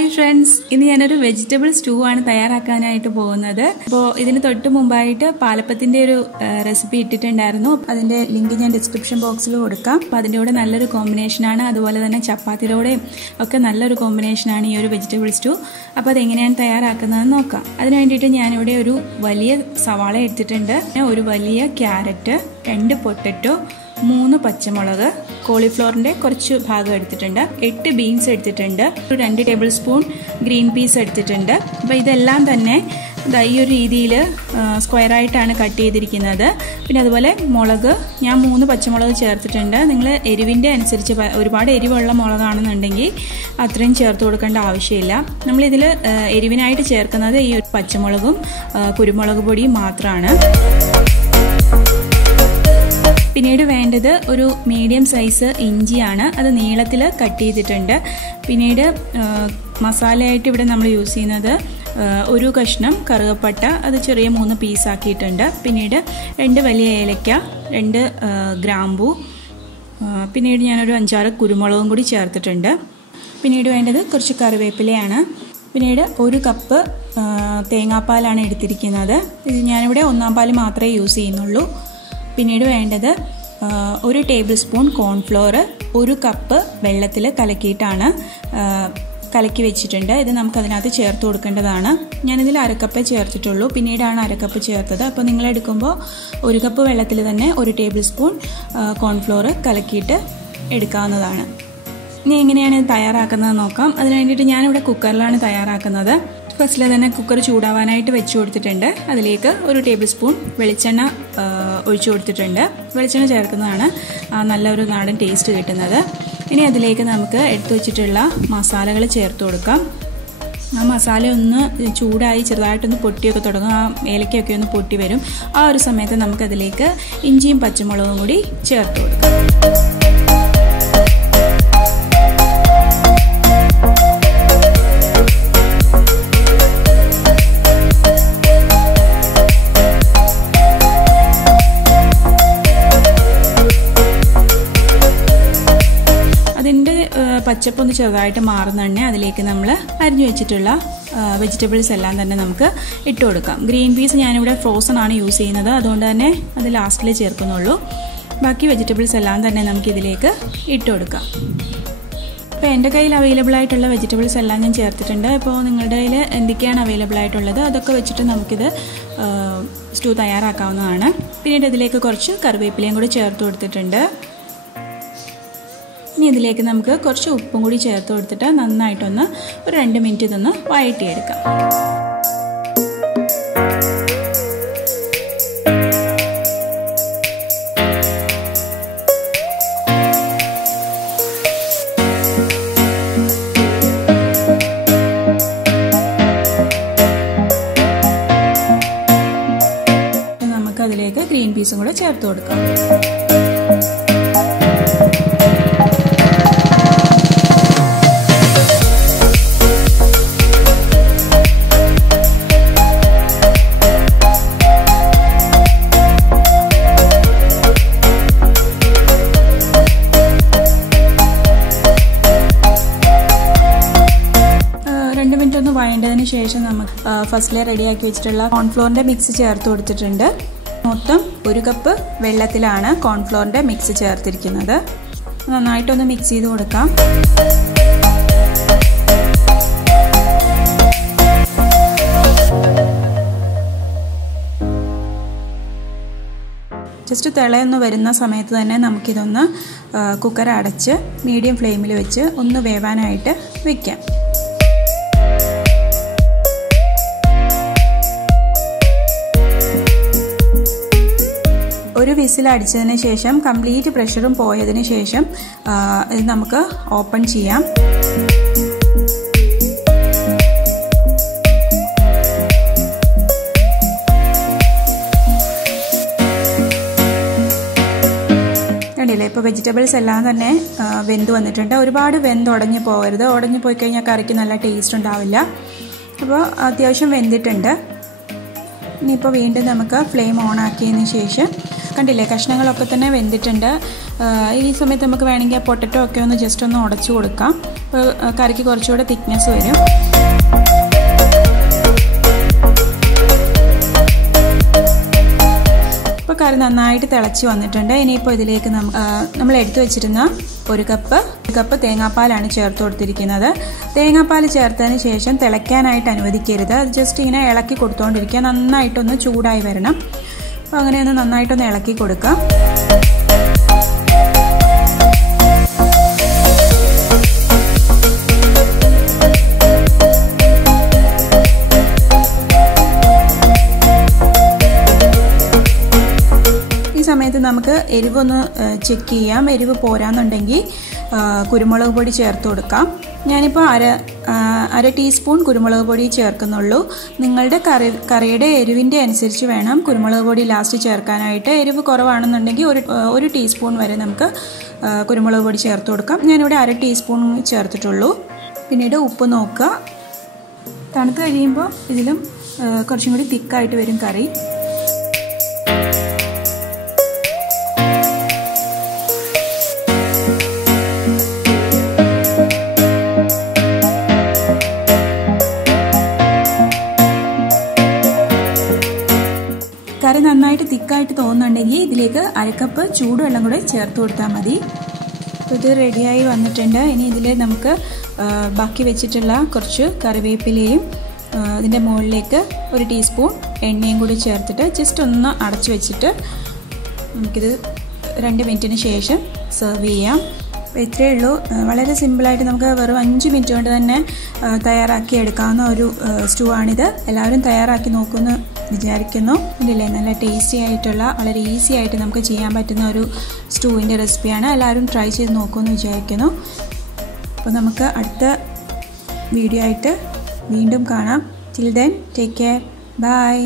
Hi friends, ഇന്ന് ഞാനൊരു vegetable stew ആണ് തയ്യാറാക്കാനായിട്ട് പോകുന്നത്. അപ്പോൾ ഇതിന് തൊട്ട് മുമ്പായിട്ട് പാലപ്പത്തിൻ്റെ ഒരു റെസിപ്പി ഇട്ടിട്ടുണ്ടായിരുന്നു. അതിൻ്റെ ലിങ്ക് ഞാൻ ഡിസ്ക്രിപ്ഷൻ ബോക്സിൽ കൊടുക്കാം. അപ്പോൾ അതിൻ്റെ കൂടെ നല്ലൊരു കോമ്പിനേഷനാണ്. അതുപോലെ തന്നെ ചപ്പാത്തിയോടെയും ഒക്കെ നല്ലൊരു കോമ്പിനേഷനാണ് ഈ ഒരു വെജിറ്റബിൾ സ്റ്റൂ. അപ്പോൾ അതെങ്ങനെയാണ് തയ്യാറാക്കുന്നതെന്ന് നോക്കാം. അതിന് വേണ്ടിയിട്ട് ഞാനിവിടെ ഒരു വലിയ സവാള എടുത്തിട്ടുണ്ട്, ഒരു വലിയ ക്യാരറ്റ്, 2 പൊട്ടറ്റോ, 3 പച്ചമുളക്, കോളിഫ്ലവറിൻ്റെ കുറച്ച് ഭാഗം എടുത്തിട്ടുണ്ട്, 8 ബീൻസ് എടുത്തിട്ടുണ്ട്, 2 ടേബിൾ സ്പൂൺ ഗ്രീൻ പീസ് എടുത്തിട്ടുണ്ട്. അപ്പോൾ ഇതെല്ലാം തന്നെ ഈ ഒരു രീതിയിൽ സ്ക്വയറായിട്ടാണ് കട്ട് ചെയ്തിരിക്കുന്നത്. പിന്നെ അതുപോലെ മുളക് ഞാൻ 3 പച്ചമുളക് ചേർത്തിട്ടുണ്ട്. നിങ്ങൾ എരിവിൻ്റെ അനുസരിച്ച് ഒരുപാട് എരിവുള്ള മുളകാണെന്നുണ്ടെങ്കിൽ അത്രയും ചേർത്ത് കൊടുക്കേണ്ട ആവശ്യമില്ല. നമ്മളിതിൽ എരിവിനായിട്ട് ചേർക്കുന്നത് ഈ ഒരു പച്ചമുളകും കുരുമുളക് പൊടിയും മാത്രമാണ്. പിന്നീട് വേണ്ടത് ഒരു മീഡിയം സൈസ് ഇഞ്ചിയാണ്. അത് നീളത്തിൽ കട്ട് ചെയ്തിട്ടുണ്ട്. പിന്നീട് മസാലയായിട്ട് ഇവിടെ നമ്മൾ യൂസ് ചെയ്യുന്നത് ഒരു കഷ്ണം കറുകപ്പട്ട, അത് ചെറിയ 3 പീസാക്കിയിട്ടുണ്ട്. പിന്നീട് 2 വലിയ ഏലക്ക, 2 ഗ്രാമ്പൂ, പിന്നീട് ഞാനൊരു 5-6 കുരുമുളകും കൂടി ചേർത്തിട്ടുണ്ട്. പിന്നീട് വേണ്ടത് കുറച്ച് കറിവേപ്പിലയാണ്. പിന്നീട് 1 കപ്പ് തേങ്ങാപ്പാലാണ് എടുത്തിരിക്കുന്നത്. ഇത് ഞാനിവിടെ 1-ാം പാൽ മാത്രമേ യൂസ് ചെയ്യുന്നുള്ളൂ. പിന്നീട് വേണ്ടത് 1 ടേബിൾ സ്പൂൺ കോൺഫ്ലോർ 1 കപ്പ് വെള്ളത്തിൽ കലക്കിയിട്ടാണ് കലക്കി വെച്ചിട്ടുണ്ട്. ഇത് നമുക്കതിനകത്ത് ചേർത്ത് കൊടുക്കേണ്ടതാണ്. ഞാനിതിൽ 1/2 കപ്പേ ചേർത്തിട്ടുള്ളൂ, പിന്നീടാണ് 1/2 കപ്പ് ചേർത്തത്. അപ്പോൾ നിങ്ങൾ എടുക്കുമ്പോൾ 1 കപ്പ് വെള്ളത്തിൽ തന്നെ 1 ടേബിൾ സ്പൂൺ കോൺഫ്ലോർ കലക്കിയിട്ട് എടുക്കാവുന്നതാണ്. ഇനി എങ്ങനെയാണ് ഇത് തയ്യാറാക്കുന്നത് നോക്കാം. അതിന് വേണ്ടിയിട്ട് ഞാനിവിടെ കുക്കറിലാണ് തയ്യാറാക്കുന്നത്. ഫസ്റ്റിൽ തന്നെ കുക്കർ ചൂടാവാനായിട്ട് വെച്ച് കൊടുത്തിട്ടുണ്ട്. അതിലേക്ക് 1 ടേബിൾ സ്പൂൺ വെളിച്ചെണ്ണ ഒഴിച്ചു കൊടുത്തിട്ടുണ്ട്. വെളിച്ചെണ്ണ ചേർക്കുന്നതാണ് നല്ലൊരു നാടൻ ടേസ്റ്റ് കിട്ടുന്നത്. ഇനി അതിലേക്ക് നമുക്ക് എടുത്തു വെച്ചിട്ടുള്ള മസാലകൾ ചേർത്ത് കൊടുക്കാം. ആ മസാല ഒന്ന് ചൂടായി ചെറുതായിട്ടൊന്ന് പൊട്ടിയൊക്കെ തുടങ്ങും, ആ ഏലക്കയൊക്കെ ഒന്ന് പൊട്ടി വരും. ആ ഒരു സമയത്ത് നമുക്കതിലേക്ക് ഇഞ്ചിയും പച്ചമുളകും കൂടി ചേർത്ത് കൊടുക്കാം. പച്ചപ്പൊന്ന് ചെറുതായിട്ട് മാറുന്നുണ്ടെ അതിലേക്ക് നമ്മൾ അരിഞ്ഞു വെച്ചിട്ടുള്ള വെജിറ്റബിൾസ് എല്ലാം തന്നെ നമുക്ക് ഇട്ട് കൊടുക്കാം. ഗ്രീൻ പീസ് ഞാനിവിടെ ഫ്രോസൺ ആണ് യൂസ് ചെയ്യുന്നത്, അതുകൊണ്ട് തന്നെ അത് ലാസ്റ്റിൽ ചേർക്കുന്നുള്ളൂ. ബാക്കി വെജിറ്റബിൾസ് എല്ലാം തന്നെ നമുക്കിതിലേക്ക് ഇട്ട് കൊടുക്കാം. അപ്പോൾ എൻ്റെ കയ്യിൽ അവൈലബിൾ ആയിട്ടുള്ള വെജിറ്റബിൾസ് എല്ലാം ഞാൻ ചേർത്തിട്ടുണ്ട്. ഇപ്പോൾ നിങ്ങളുടെ കയ്യിൽ എന്തൊക്കെയാണ് അവൈലബിൾ ആയിട്ടുള്ളത് അതൊക്കെ വെച്ചിട്ട് നമുക്കിത് സ്റ്റൂ തയ്യാറാക്കാവുന്നതാണ്. പിന്നീട് ഇതിലേക്ക് കുറച്ച് കറിവേപ്പിലയും കൂടി ചേർത്ത് കൊടുത്തിട്ടുണ്ട്. ഇനി ഇതിലേക്ക് നമുക്ക് കുറച്ച് ഉപ്പും കൂടി ചേർത്ത് കൊടുത്തിട്ട് നന്നായിട്ടൊന്ന് ഒരു 2 മിനിറ്റ് ഇതൊന്ന് വഴറ്റിയെടുക്കാം. നമുക്കതിലേക്ക് ഗ്രീൻ പീസും കൂടെ ചേർത്ത് കൊടുക്കാം. വഴണ്ടതിന് ശേഷം നമുക്ക് ഫസ്റ്റിലെ റെഡിയാക്കി വെച്ചിട്ടുള്ള കോൺഫ്ലോറിൻ്റെ മിക്സ് ചേർത്ത് കൊടുത്തിട്ടുണ്ട്. മൊത്തം 1 കപ്പ് വെള്ളത്തിലാണ് കോൺഫ്ലോറിൻ്റെ മിക്സ് ചേർത്തിരിക്കുന്നത്. നന്നായിട്ടൊന്ന് മിക്സ് ചെയ്ത് കൊടുക്കാം. ജസ്റ്റ് തിളയൊന്ന് വരുന്ന സമയത്ത് തന്നെ നമുക്കിതൊന്ന് കുക്കർ അടച്ച് മീഡിയം ഫ്ലെയിമിൽ വെച്ച് ഒന്ന് വേവാനായിട്ട് വയ്ക്കാം. ഒരു വിസിൽ അടിച്ചതിന് ശേഷം കംപ്ലീറ്റ് പ്രഷറും പോയതിന് ശേഷം ഇത് നമുക്ക് ഓപ്പൺ ചെയ്യാം. കണ്ടില്ലേ, ഇപ്പോൾ വെജിറ്റബിൾസ് എല്ലാം തന്നെ വെന്ത് വന്നിട്ടുണ്ട്. ഒരുപാട് വെന്തുടഞ്ഞു പോകരുത്, ഉടഞ്ഞു പോയി കഴിഞ്ഞാൽ കറിക്ക് നല്ല ടേസ്റ്റ് ഉണ്ടാവില്ല. അപ്പോൾ അത്യാവശ്യം വെന്തിട്ടുണ്ട്. ഇനിയിപ്പോൾ വീണ്ടും നമുക്ക് ഫ്ലെയിം ഓൺ ആക്കിയതിന് ശേഷം കണ്ടില്ലേ കഷ്ണങ്ങളൊക്കെ തന്നെ വെന്തിട്ടുണ്ട്. ഈ സമയത്ത് നമുക്ക് വേണമെങ്കിൽ പൊട്ടറ്റോ ഒക്കെ ഒന്ന് ജസ്റ്റ് ഒന്ന് ഉടച്ചു കൊടുക്കാം. അപ്പോൾ കറിക്ക് കുറച്ചുകൂടെ തിക്നെസ് വരും. ഇപ്പോൾ കറി നന്നായിട്ട് തിളച്ച് വന്നിട്ടുണ്ട്. ഇനിയിപ്പോൾ ഇതിലേക്ക് നമ്മൾ എടുത്തു വെച്ചിരുന്ന ഒരു കപ്പ് തേങ്ങാപ്പാലാണ് ചേർത്ത് കൊടുത്തിരിക്കുന്നത്. തേങ്ങാപ്പാൽ ചേർത്തതിന് ശേഷം തിളയ്ക്കാനായിട്ട് അനുവദിക്കരുത്. അത് ജസ്റ്റ് ഇങ്ങനെ ഇളക്കി കൊടുത്തുകൊണ്ടിരിക്കുക. നന്നായിട്ടൊന്ന് ചൂടായി വരണം. അപ്പോൾ അങ്ങനെയൊന്ന് നന്നായിട്ടൊന്ന് ഇളക്കി കൊടുക്കുക. സമയത്ത് നമുക്ക് എരിവൊന്ന് ചെക്ക് ചെയ്യാം. എരിവ് പോരാന്നുണ്ടെങ്കിൽ കുരുമുളക് പൊടി ചേർത്ത് കൊടുക്കാം. ഞാനിപ്പോൾ അര ടീസ്പൂൺ കുരുമുളക് പൊടി ചേർക്കുന്നുള്ളൂ. നിങ്ങളുടെ കറിയുടെ എരിവിൻ്റെ അനുസരിച്ച് വേണം കുരുമുളക് പൊടി ലാസ്റ്റ് ചേർക്കാനായിട്ട്. എരിവ് കുറവാണെന്നുണ്ടെങ്കിൽ ഒരു ടീസ്പൂൺ വരെ നമുക്ക് കുരുമുളക് പൊടി ചേർത്ത് കൊടുക്കാം. ഞാനിവിടെ അര ടീസ്പൂൺ ചേർത്തിട്ടുള്ളൂ. പിന്നീട് ഉപ്പ് നോക്കുക. തണുത്ത് കഴിയുമ്പോൾ ഇതിലും കുറച്ചും കൂടി തിക്കായിട്ട് വരും കറി. കറി നന്നായിട്ട് തിക്കായിട്ട് തോന്നുന്നുണ്ടെങ്കിൽ ഇതിലേക്ക് അരക്കപ്പ് ചൂടുവെള്ളം കൂടെ ചേർത്ത് കൊടുത്താൽ മതി. അപ്പോൾ ഇത് റെഡിയായി വന്നിട്ടുണ്ട്. ഇനി ഇതിൽ നമുക്ക് ബാക്കി വെച്ചിട്ടുള്ള കുറച്ച് കറിവേപ്പിലയും ഇതിൻ്റെ മുകളിലേക്ക് ഒരു ടീസ്പൂൺ എണ്ണയും കൂടി ചേർത്തിട്ട് ജസ്റ്റ് ഒന്ന് അടച്ചു വെച്ചിട്ട് നമുക്കിത് 2 മിനിറ്റിന് ശേഷം സെർവ് ചെയ്യാം. അപ്പോൾ ഇത്രയേ ഉള്ളൂ. വളരെ സിമ്പിളായിട്ട് നമുക്ക് വെറും 5 മിനിറ്റ് കൊണ്ട് തന്നെ തയ്യാറാക്കി എടുക്കാവുന്ന ഒരു സ്റ്റൂ ആണിത്. എല്ലാവരും തയ്യാറാക്കി നോക്കുമെന്ന് വിചാരിക്കുന്നു. ഇല്ലേ, നല്ല ടേസ്റ്റി ആയിട്ടുള്ള വളരെ ഈസി ആയിട്ട് നമുക്ക് ചെയ്യാൻ പറ്റുന്ന ഒരു സ്റ്റൂവിൻ്റെ റെസിപ്പിയാണ്. എല്ലാവരും ട്രൈ ചെയ്ത് നോക്കുമെന്ന് വിചാരിക്കുന്നു. അപ്പോൾ നമുക്ക് അടുത്ത വീഡിയോ ആയിട്ട് വീണ്ടും കാണാം. Till then take care. By.